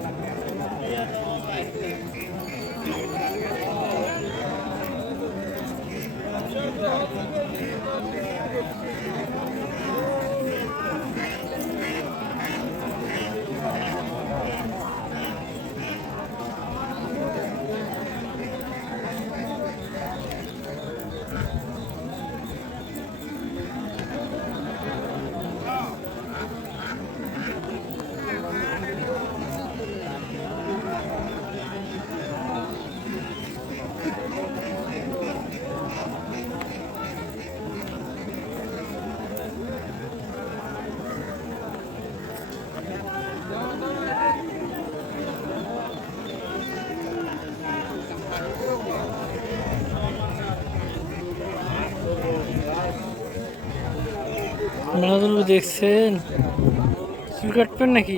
Thank you. মেলাদুল দেখছেন চুল কাটবেন নাকি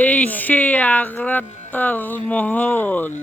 এই সেই আগ্রার তাজমহল